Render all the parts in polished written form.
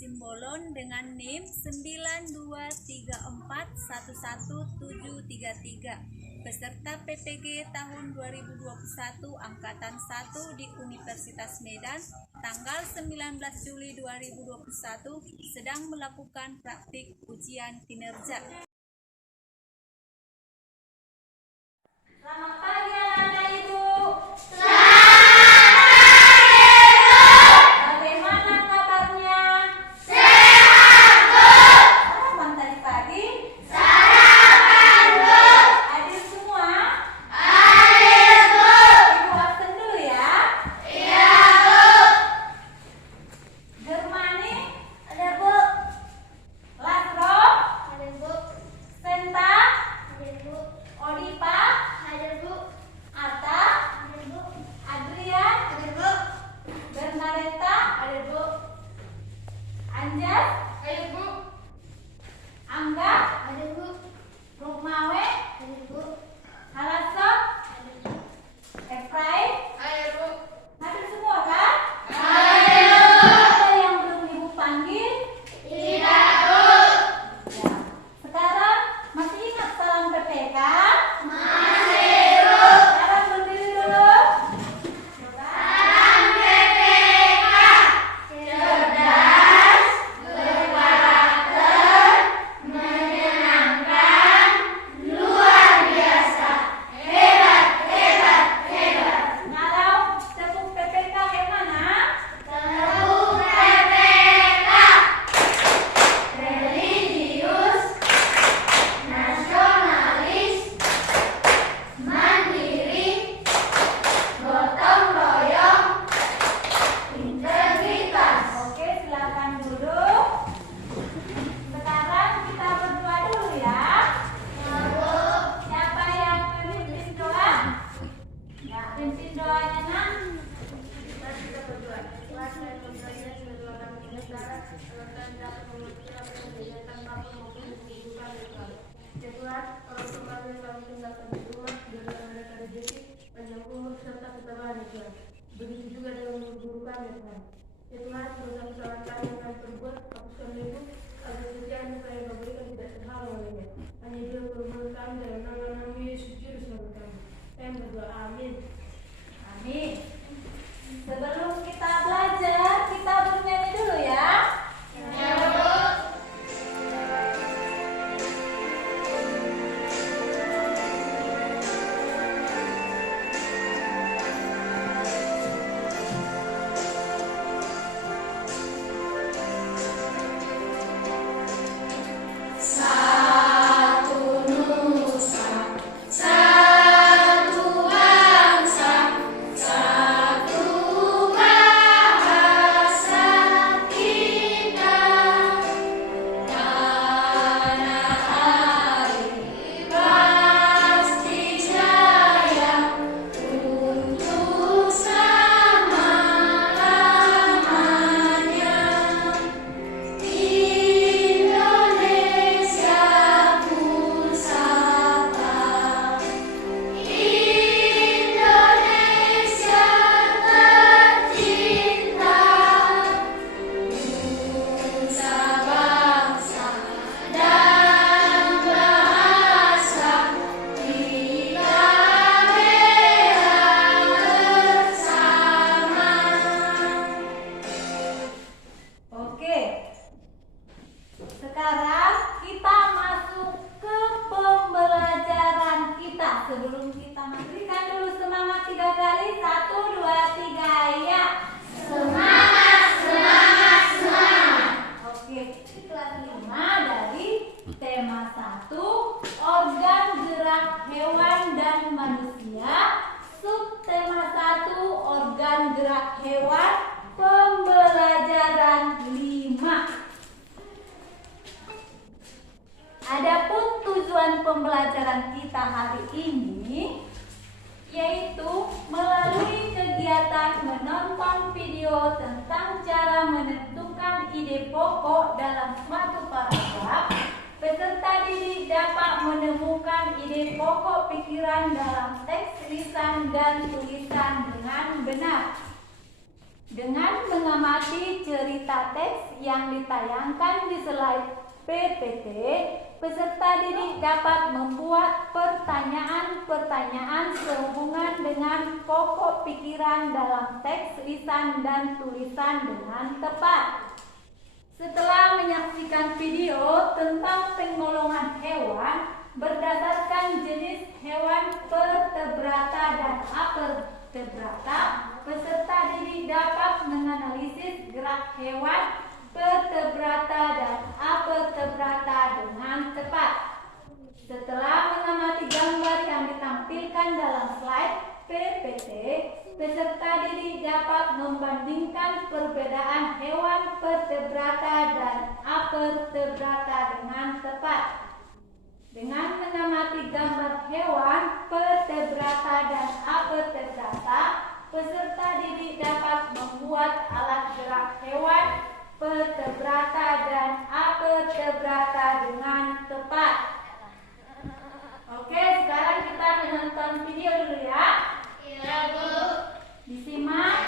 Simbolon dengan NIM 923411733. Peserta PPG tahun 2021 Angkatan 1 di Universitas Medan tanggal 19 Juli 2021 sedang melakukan praktik ujian kinerja. Selamat pagi anak-anak Ibu. Bagaimana kabarnya? Sehat, Bu. Sarapan tadi pagi? Sarapan, Bu. Hadir semua? Hadir, Bu. Ibu absen dulu ya? Iya, Bu. Germani? Ada, Bu. Lasro? Ada, Bu. Senta? Ada, Bu. Odipa? Ada, Bu. Ata? Ada, Bu. Adrian? Ada, Bu. Bernadetta? Ada, Bu. Anjas? Ada, Bu. Angga? Ada, Bu. Rukmawe? Ada, Bu. Halaso? Ada, Bu. Efraim? Ada, Bu. Hadir semua kan? Ada, Bu. Ada yang belum Ibu panggil? Tidak, Bu. Ya. Sekarang masih ingat salam PPK? Masih, Bu. Sekarang berdiri dulu. Salam PPK. Cerdas, berkarakter, menyenangkan, luar biasa. Hebat, hebat, hebat. Sekarang tepuk PPK yang mana? Tepuk PPK. Religius, nasionalis, mandiri, gotong royong, integritas. Oke, silakan duduk. Sekarang kita berdoa dulu ya. Siapa yang pimpin doa? Ya, pimpin doanya nak. Kita berdoa. Tuhan, orang kembali yang kami tinggalkan di rumah, berikan mereka rezeki, panjang umur serta ketabahan ya Tuhan. Begitu juga dengan guru kami ya Tuhan. Ya Tuhan, kesalahan kami yang kami perbuat, hapuskan itu, agar setiap yang kami berikan tidak terhalang olehnya. Hanya dia permohonan kami dalam nama Yesus Juru Selamat kami. Kami berdoa, amin. Amin. Sebelum kita belajar, kita bernyanyi dulu ya. Ya, Bu. Satu nusa, satu bangsa, satu bahasa kita. Tanah air pasti jaya untuk selama-lamanya. Indonesia Pusaka, Indonesia tercinta, nusa bangsa dan bahasa kita bela bersama. Oke. Sekarang kita masuk ke pembelajaran kita. Sebelum kita berikan dulu semangat 3 kali. 1, 2, 3, ya. Semangat, semangat, semangat. Oke, kelas 5 dari tema 1, organ gerak hewan dan manusia. Subtema 1, organ gerak hewan, pembelajaran 5. Adapun tujuan pembelajaran kita hari ini yaitu melalui kegiatan menonton video tentang cara menentukan ide pokok dalam suatu paragraf, peserta didik dapat menemukan ide pokok pikiran dalam teks lisan dan tulisan dengan benar. Dengan mengamati cerita teks yang ditayangkan di slide PPT, peserta didik dapat membuat pertanyaan-pertanyaan sehubungan dengan pokok pikiran dalam teks lisan dan tulisan dengan tepat. Setelah menyaksikan video tentang penggolongan hewan berdasarkan jenis hewan vertebrata dan avertebrata, peserta didik dapat menganalisis gerak hewan vertebrata dan avertebrata dengan tepat. Setelah mengamati gambar yang ditampilkan dalam slide PPT, peserta didik dapat membandingkan perbedaan hewan vertebrata dan avertebrata dengan tepat. Dengan mengamati gambar hewan vertebrata dan avertebrata, peserta didik dapat membuat alat gerak hewan vertebrata dan avertebrata dengan tepat. Oke, sekarang kita menonton video dulu ya. Iya, Bu. Disimak.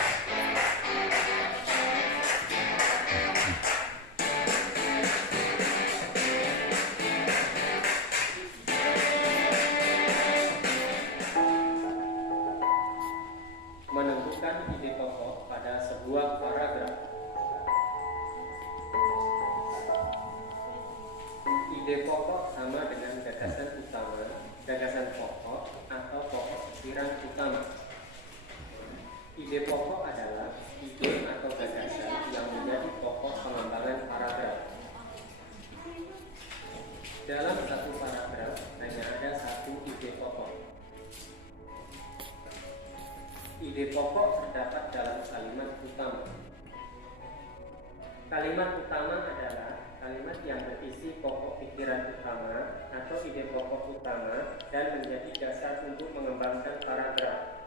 Menentukan ide pokok pada sebuah paragraf. Ide pokok sama dengan gagasan utama, gagasan pokok, atau pokok pikiran utama. Ide pokok adalah ide atau gagasan yang menjadi pokok pengembangan paragraf. Dalam satu paragraf hanya ada satu ide pokok. Ide pokok terdapat dalam kalimat utama. Kalimat utama adalah kalimat yang berisi pokok pikiran utama atau ide pokok utama dan menjadi dasar untuk mengembangkan paragraf.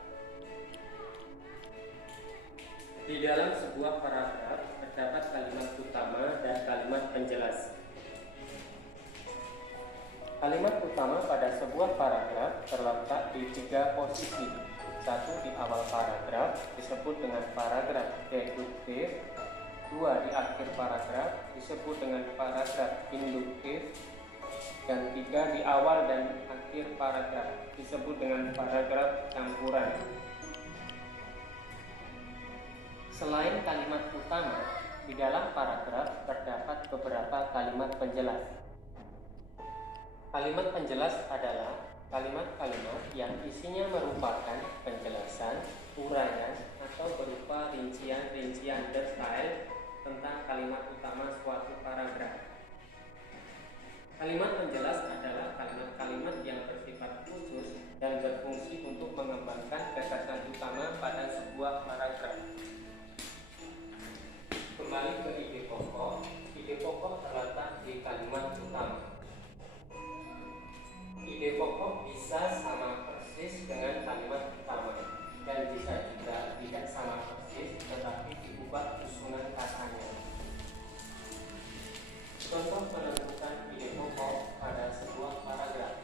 Di dalam sebuah paragraf terdapat kalimat utama dan kalimat penjelas. Kalimat utama pada sebuah paragraf terletak di 3 posisi. 1 di awal paragraf disebut dengan paragraf deduktif, 2 di akhir paragraf disebut dengan paragraf induktif, dan 3 di awal dan akhir paragraf disebut dengan paragraf campuran. Selain kalimat utama, di dalam paragraf terdapat beberapa kalimat penjelas. Kalimat penjelas adalah kalimat-kalimat yang isinya merupakan penjelasan, uraian, atau berupa rincian-rincian detail tentang kalimat utama suatu paragraf. Kalimat penjelas adalah kalimat-kalimat yang bersifat khusus dan berfungsi untuk mengembangkan gagasan utama pada sebuah paragraf. Kembali ke ide pokok. Ide pokok terletak di kalimat utama. Ide pokok bisa sama persis dengan kalimat utama dan bisa juga tidak sama persis tetapi diubah susunan katanya. Contoh menentukan ide pokok pada sebuah paragraf.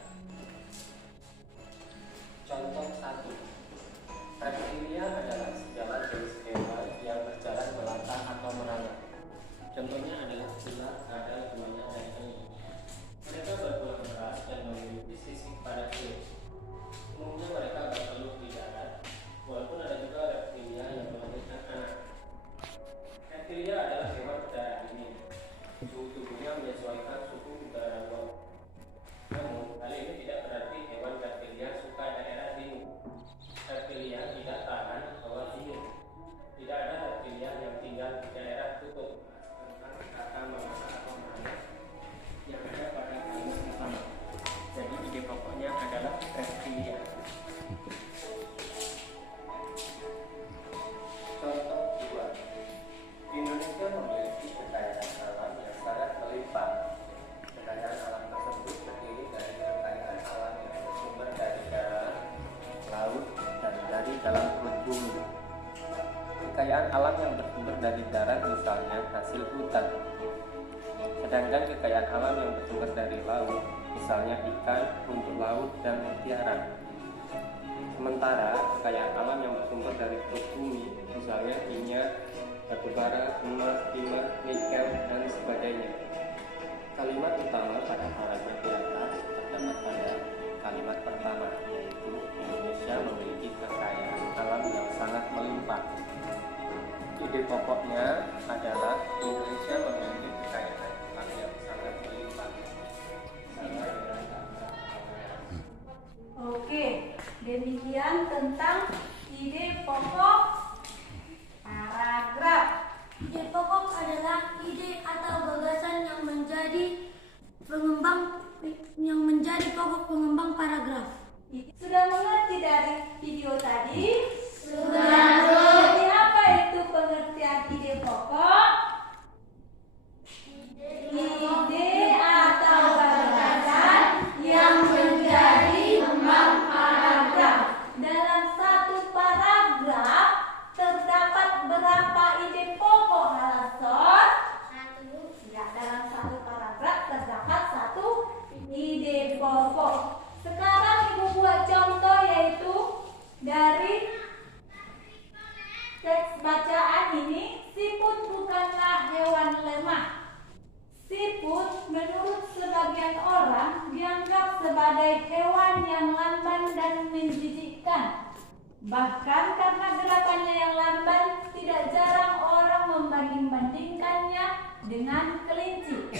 Contoh 1. Reptilia adalah segala jenis hewan yang berjalan melata atau merayap. Contohnya adalah ular, kadal, buaya, dan penyu. Mereka bertulang keras dan memiliki sisik pada kulit. Umumnya mereka bertelur di darat, walaupun ada juga reptilia yang melahirkan anak. Reptilia adalah hewan berdarah dingin. Suhu tubuhnya menyesuaikan suhu udara luar. Namun, hal ini tidak berarti hewan reptilia suka daerah dingin. Reptilia tidak tahan hawa dingin. Tidak ada reptilia yang tinggal di daerah kutub. Tentang kata melata atau merayap yang ada pada kalimat utama. Jadi ide pokoknya adalah reptilia. Contoh 2. Indonesia memiliki kekayaan alam yang sangat melimpah. Kekayaan alam tersebut terdiri dari kekayaan alam yang bersumber dari darat, laut, dan dari dalam perut bumi. Kekayaan alam yang bersumber dari darat misalnya hasil hutan. Sedangkan kekayaan alam yang bersumber dari laut, misalnya ikan, rumput laut, dan mutiara. Sementara kekayaan alam yang bersumber dari perut bumi, misalnya minyak, batu bara, emas, timah, nikel, dan sebagainya. Kalimat utama pada paragraf di atas terdapat pada kalimat pertama, yaitu Indonesia memiliki kekayaan alam yang sangat melimpah. Ide pokoknya adalah Indonesia memiliki kekayaan alam yang sangat melimpah. Oke, demikian tentang ide pokok paragraf. Ide pokok adalah ide atau gagasan yang menjadi pokok pengembang paragraf. Sudah mengerti dari video tadi? Sudah. Jadi apa itu pengertian ide pokok? Ide atau gagasan yang menjadi pengembang paragraf. Dalam satu paragraf terdapat berapa ide pokok, Halason? Ya, dalam satu paragraf terdapat satu ide pokok. Sekarang Ibu buat contoh, yaitu dari teks bacaan ini. Siput bukanlah hewan lemah. Siput menurut sebagian orang dianggap sebagai hewan yang lamban dan menjijikkan. Bahkan karena gerakannya yang lamban, tidak jarang orang membanding-bandingkannya dengan kelinci.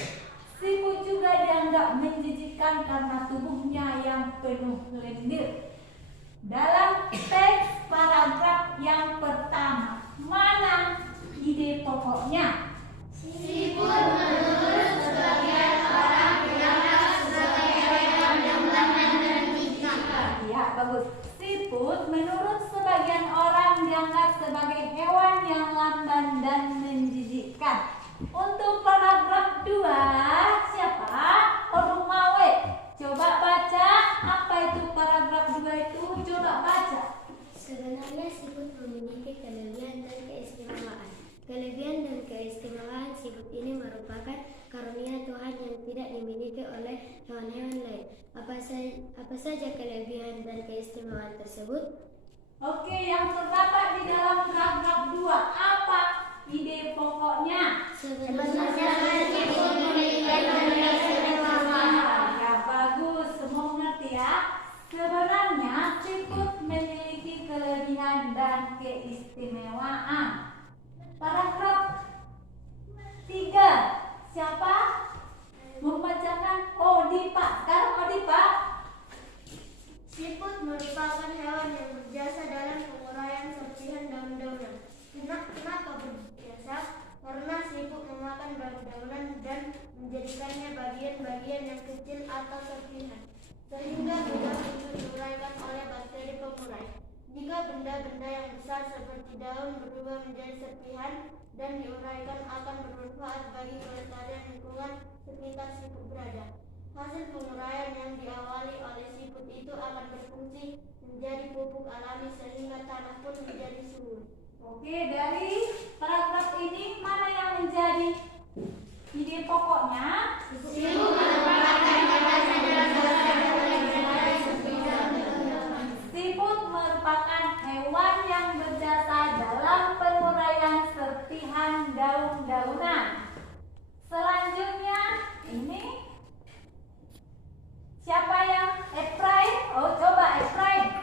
Siput juga dianggap menjijikkan karena tubuhnya yang penuh lendir. Dalam teks paragraf yang pertama, mana ide pokoknya? Siput menurut sebagian orang dianggap sebagai hewan yang lamban dan menjijikkan. Ya, bagus. Siput menurut sebagian orang dianggap sebagai hewan yang lamban dan menjijikkan. Untuk paragraf 2, siapa? Orang Mawe. Coba baca, apa itu paragraf 2 itu? Coba baca. Sebenarnya siput memiliki kelebihan dan keistimewaan. Kelebihan dan keistimewaan siput ini merupakan karunia Tuhan yang tidak dimiliki oleh hewan-hewan lain. Apa saja kelebihan dan keistimewaan tersebut? Oke, yang terdapat di dalam paragraf 2, apa ide pokoknya? Sebenarnya siput memiliki keistimewaan. Ya, bagus, semua mengerti ya. Sebenarnya siput memiliki kelebihan dan keistimewaan. Paragraf 3, siapa membacakan? Odipa. Sekarang Odipa. Siput merupakan hewan yang berjasa dalam penguraian serpihan daun-daunan. Kenapa berjasa? Karena siput memakan daun-daunan dan menjadikannya bagian-bagian yang kecil atau serpihan, sehingga mudah untuk diuraikan oleh bakteri pengurai. Jika benda-benda yang besar seperti daun berubah menjadi serpihan dan diuraikan, akan bermanfaat bagi kelestarian lingkungan sekitar siput berada. Hasil penguraian yang diawali oleh siput itu akan berfungsi menjadi pupuk alami sehingga tanah pun menjadi subur. Oke, dari paragraf ini mana yang menjadi ide pokoknya? Siput merupakan hewan yang Siput merupakan hewan yang berjasa dalam penguraian serpihan daun-daunan. Selanjutnya ini siapa yang Efraim? Oh, coba Efraim.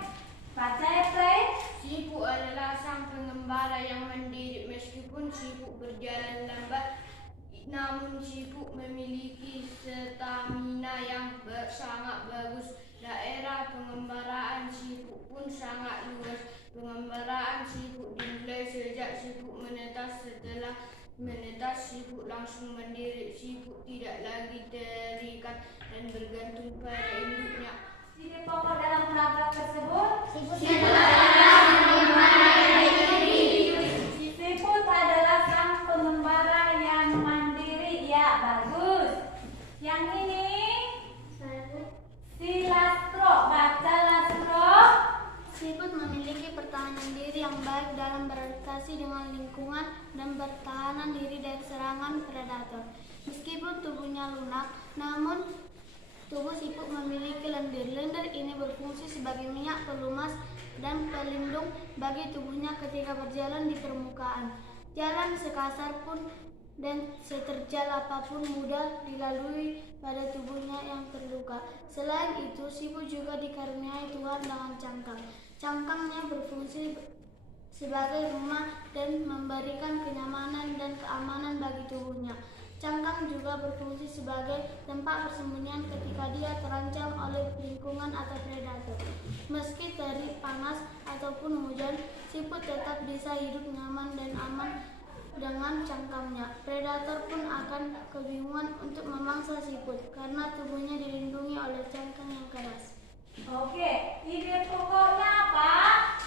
Baca Efraim. Siput adalah sang pengembara yang mandiri. Meskipun siput berjalan lambat, namun siput memiliki stamina yang sangat bagus. Daerah pengembaraan siput pun sangat luas. Pengembaraan siput dimulai sejak siput menetas. Setelah menetas, siput langsung mandiri. Siput tidak lagi terikat dan bergantung pada induknya. Ide pokok dalam paragraf tersebut. Siput adalah sang pengembara yang mandiri. Ya, bagus. Yang ini si Lastro. Baca Lastro. Siput memiliki pertahanan diri yang baik dalam beradaptasi dengan lingkungan dan pertahanan diri dari serangan predator. Meskipun tubuhnya lunak, namun tubuh siput memiliki lendir. Lendir ini berfungsi sebagai minyak pelumas dan pelindung bagi tubuhnya ketika berjalan di permukaan. Jalan sekasar pun dan seterjal apapun mudah dilalui pada tubuhnya yang terluka. Selain itu, siput juga dikaruniai Tuhan dengan cangkang. Cangkangnya berfungsi sebagai rumah dan memberikan kenyamanan dan keamanan bagi tubuhnya. Cangkang juga berfungsi sebagai tempat persembunyian ketika dia terancam oleh lingkungan atau predator. Meski terik, panas, ataupun hujan, siput tetap bisa hidup nyaman dan aman dengan cangkangnya. Predator pun akan kebingungan untuk memangsa siput karena tubuhnya dilindungi oleh cangkang yang keras. Oke, ide pokoknya apa?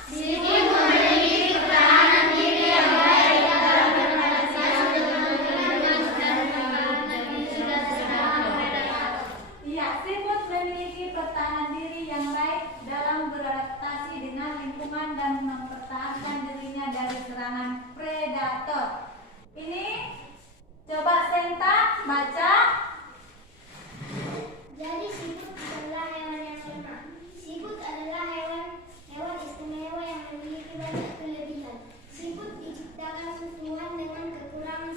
Siput memiliki pertahanan diri yang baik dalam beradaptasi dengan lingkungan dan makanan juga serangan predator. Iya, siput memiliki pertahanan diri yang baik dalam beradaptasi dengan lingkungan dan mempertahankan dirinya dari serangan predator. Ini coba Senta baca. Jadi siput adalah hewan yang lemah. Siput adalah hewan istimewa yang memiliki banyak kelebihan. Siput diciptakan Tuhan dengan kekurangan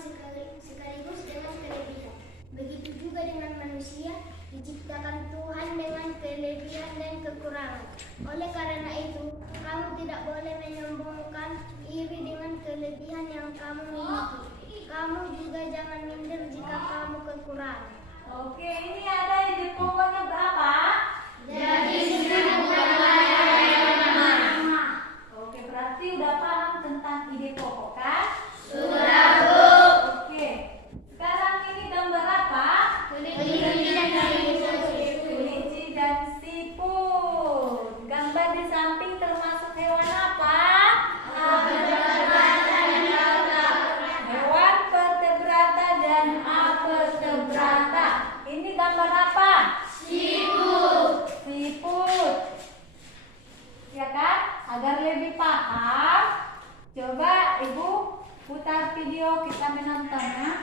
sekaligus dengan kelebihan. Begitu juga dengan manusia, diciptakan Tuhan dengan kelebihan dan kekurangan. Oleh karena itu, kamu tidak boleh menyombongkan iri dengan kelebihan yang kamu miliki. Kamu juga jangan minder jika kamu kekurangan. Oke, ini ada ide pokoknya berapa? Jadi siput adalah hewan lemah. Oke, berarti udah paham tentang ide pokok kan? Sudah, Bu. Oke, sekarang ini gambar apa? Kelinci dan siput. Kelinci dan siput. Gambar di samping termasuk hewan apa? Hewan vertebrata dan avertebrata. Ini gambar apa? Siput. Siput. Ya kan? Agar lebih paham, coba Ibu putar video kita menontonnya.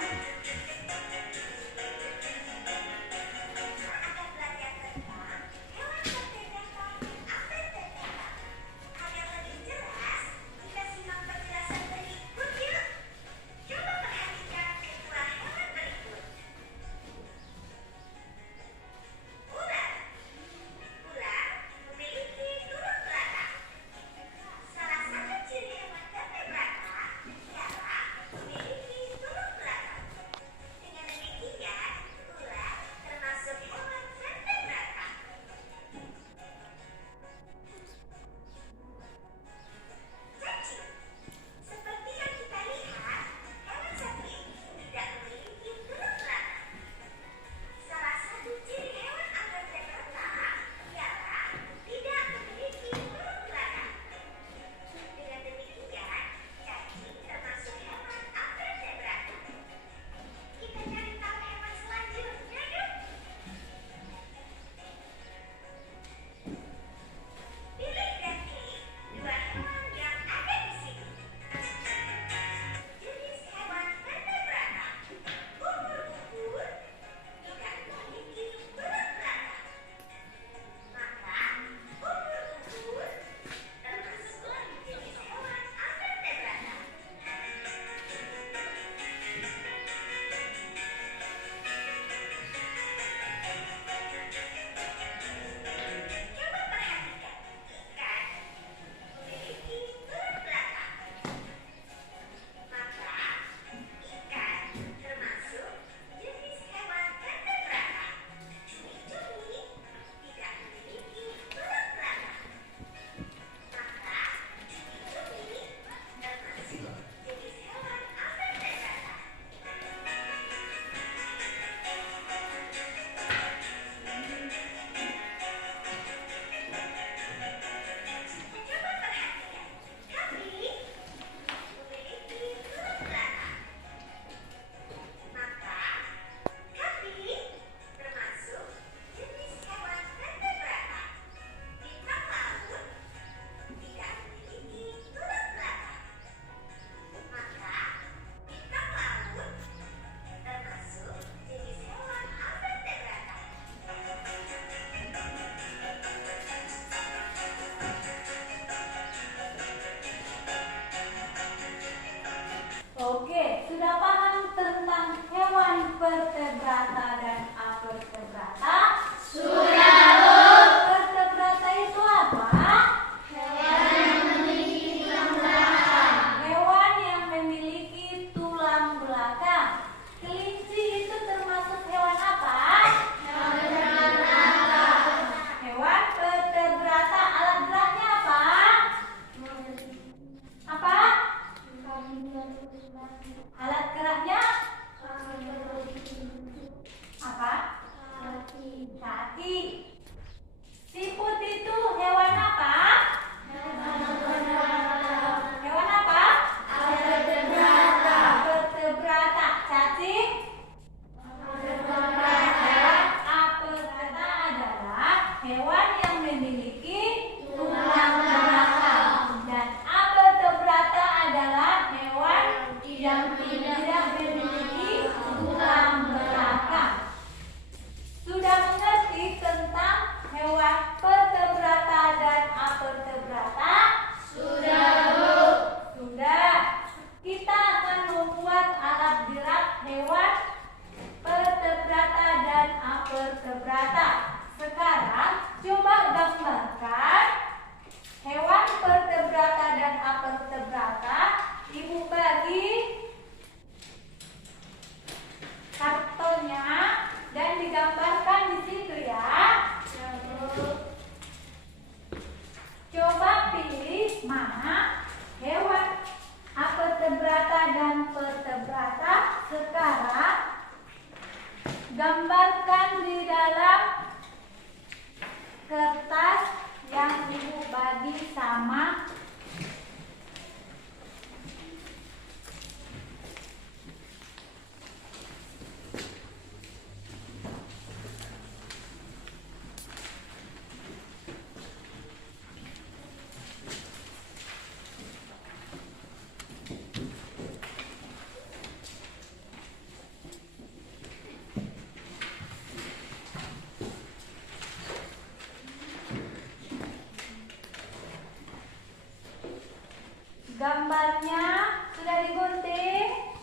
Gambarnya sudah digunting?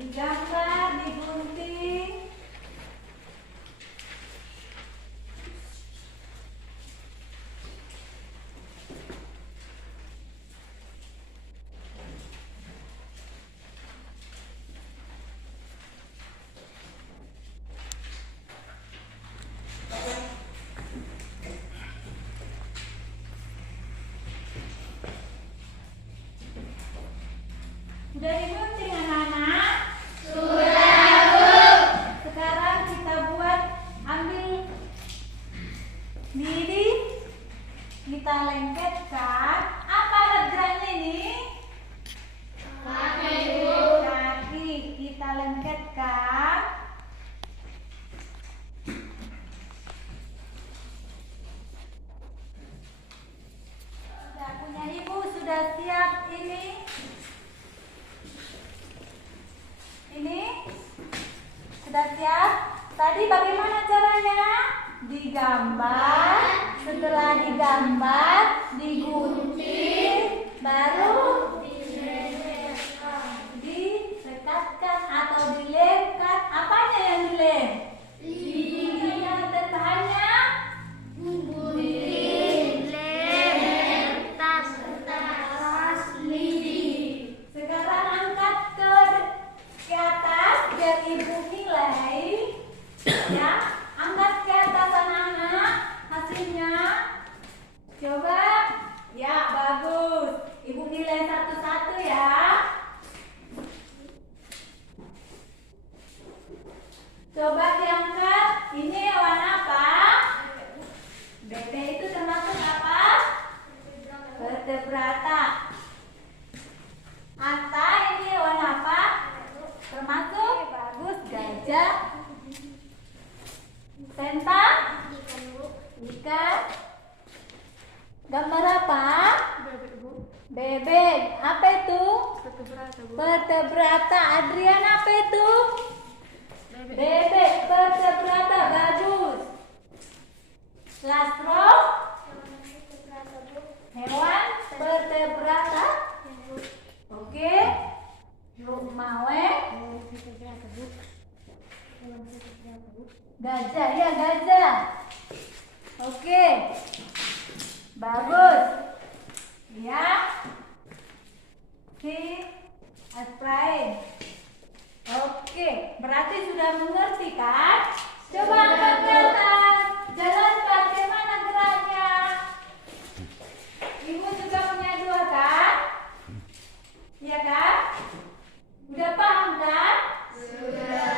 Digambar, digunting. Sudah digunting anak-anak? Sekarang kita buat, ambil lidi, kita lengketkan. Apa legeranya ini? Kaki kita lengketkan. Sudah punya ibu, sudah siap ini. Ini sudah siap. Tadi bagaimana caranya? Digambar, setelah digambar, digunting, baru direkatkan atau dilemkan. Apanya yang dilem? Lidinya. Dan bahannya? Sekarang angkat ke atas biar ibu nilai. Ya, angkat ke atas anak-anak hasilnya. Coba. Ya, bagus. Ibu nilai satu-satu ya. Coba diangkat. Ini hewan apa? Bebek itu termasuk apa? Vertebrata. Anta ini hewan apa? Termasuk? Bagus. Gajah. Sentang? Ikan. Gambar apa? Bebek. Apa itu? Vertebrata. Adrian, apa itu? Bebek. Vertebrata. Bagus. Lastro? Hewan vertebrata. Oke. Rumawe? Gajah, ya gajah. Oke. Bagus. Ya. Si Asprain. Oke, berarti sudah mengerti kan? Coba angkat ke atas. Jalan bagaimana geraknya? Ibu juga punya dua kan? Iya kan? Udah paham kan? Sudah.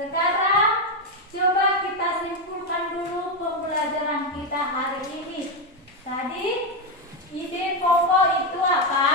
Sekarang coba kita simpulkan dulu pembelajaran kita hari ini. Tadi ide pokok itu apa?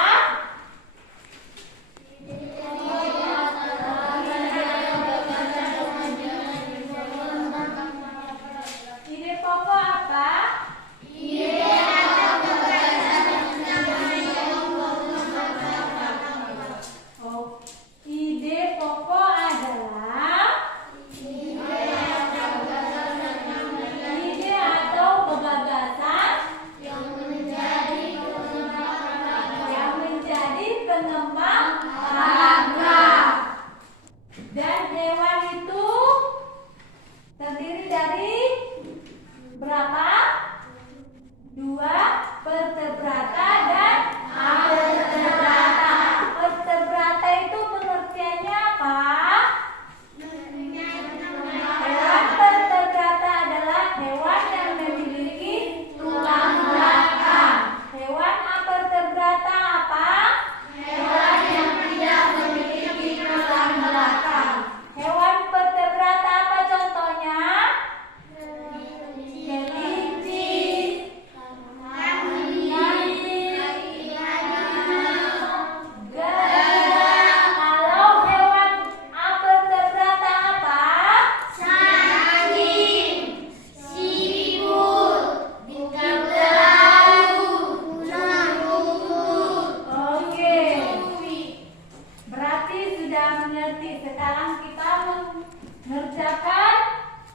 sudah mengerti. Sekarang kita mengerjakan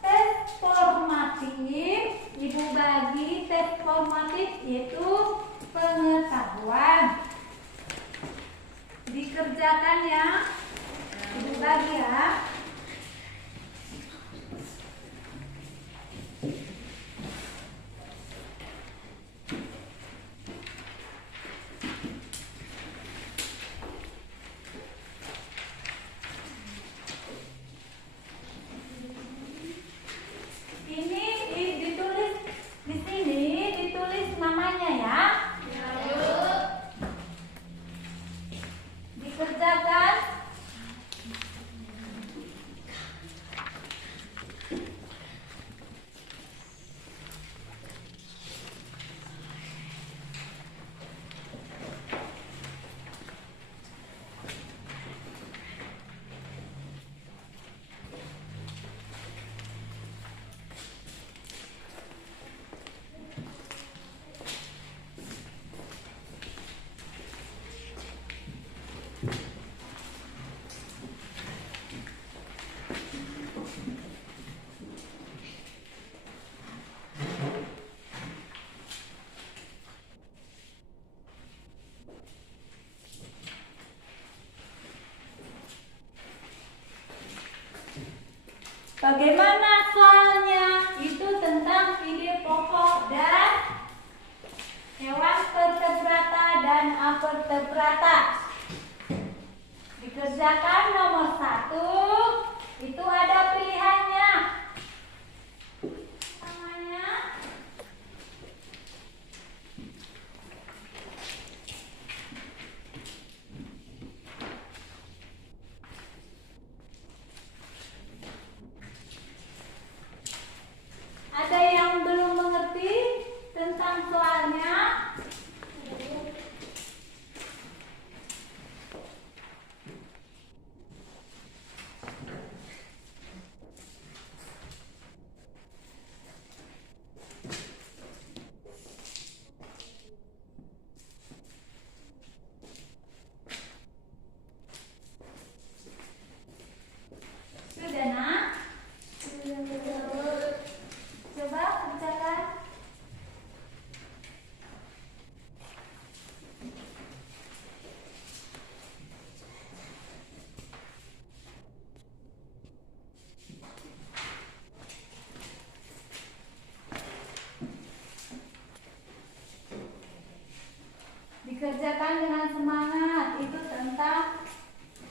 tes formatif. Ibu bagi tes formatif yaitu pengetahuan. Dikerjakan ya. Ibu bagi ya. Ditulis di sini, ditulis namanya ya. Dikerjakan. Bagaimana soalnya? Itu tentang ide pokok dan hewan vertebrata dan avertebrata. Dikerjakan nomor 1. Itu ada pilihannya. Namanya ada yang belum mengerti tentang soalnya? Sudah nak? Coba kerjakan. Dikerjakan dengan semangat. Itu tentang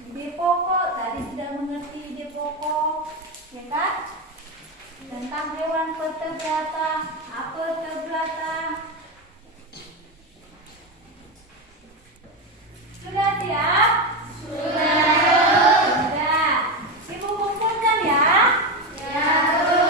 ide pokok. Tadi sudah mengerti ide pokok, ya kan? Tentang hewan vertebrata, avertebrata. Sudah siap? Sudah. Ibu kumpulkan ya. Ya, Bu.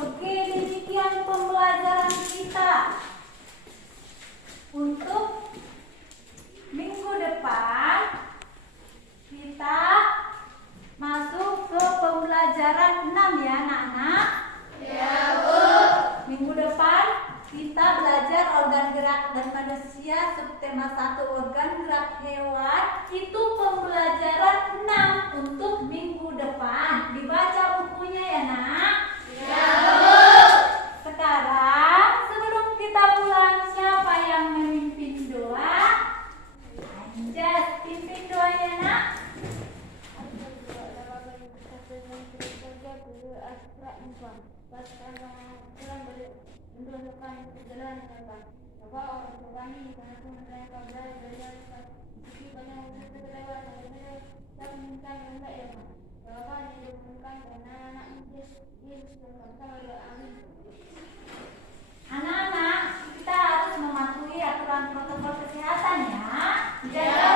Oke, demikian pembelajaran kita. Untuk minggu depan kita masuk ke pembelajaran 6 ya anak-anak. Ya, Bu. Minggu depan kita belajar organ gerak dan manusia, subtema 1 organ gerak hewan. Itu pembelajaran 6 untuk minggu depan. Dibaca bukunya ya nak. Ya, Bu. Sekarang sebelum kita pulang, siapa yang memimpin doa? Anjas, pimpin doanya nak. Bapak ditemukan dan anak Yesus amin. Anak-anak, kita harus mematuhi aturan protokol kesehatan ya. Jaga